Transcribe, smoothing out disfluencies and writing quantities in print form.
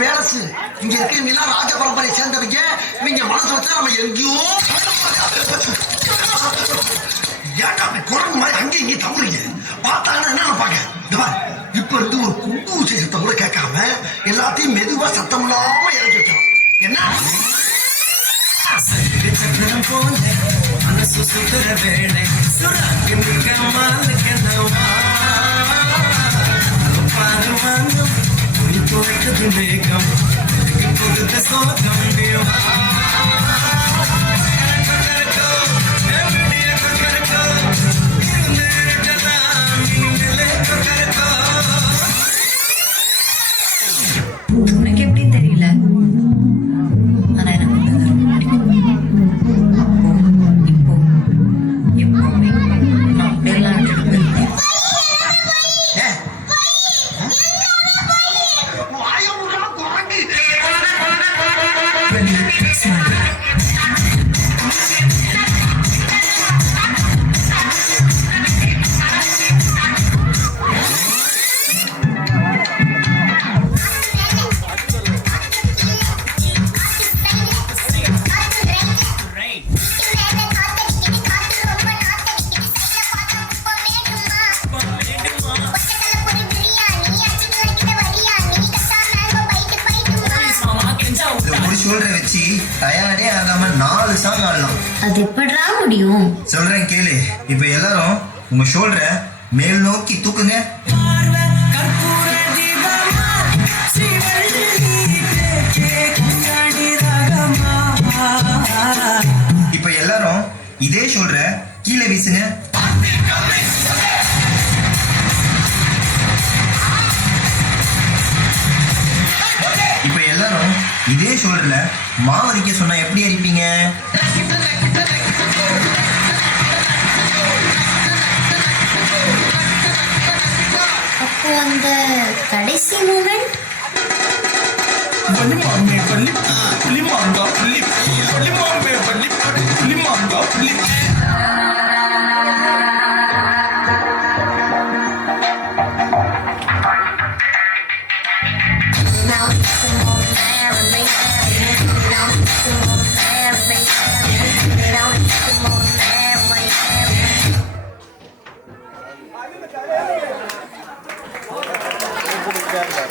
Palace. இங்க இருக்கவங்க எல்லாம் ராஜ பரம்பரையை சேர்ந்தவங்க. இவங்க மனசு வச்சா நம்ம எங்கேயோ ஏன்டா அப்படி குரங்கு மாதிரி அங்கேயும் இங்கேயும் தவறுங்க. பார்த்தாங்கன்னா என்ன நினைப்பாங்க? இப்ப இருந்து ஒரு குண்டு ஊசி சத்தம் கூட கேட்காம எல்லாத்தையும் மெதுவா சத்தம் இல்லாம இறக்கி வச்சோம். என்ன சக்கரம் போல மனசு சுத்துற வேலை சுறாக்கு மிக மாலுக்கனவா பாருவாங்கம் துணி துவைக்கிறது மேகம் கொடுத்த சோகம் தேவா உனக்கு எப்படி தெரியல? ஆனா எனக்கு இப்போ எப்பவுமே நான் அப்படியெல்லாம் சொல்ற வச்சு டயர்டே ஆகாம 4 சாங் ஆடலாம். அது எப்படா முடியும்? சொல்றேன் கேளு. இப்ப எல்லாரும் உங்க ஷோல்டர மேல் நோக்கி தூக்குங்க. இப்ப எல்லாரும் இதே ஷோல்டர கீழே வீசுங்க. இப்ப எல்லாரும் இதே ஷோல்டர்ல மாவு அரிக்க சொன்னா எப்படி அரிப்பீங்க? அப்போ அந்த கடைசி மூமெண்ட் Yeah.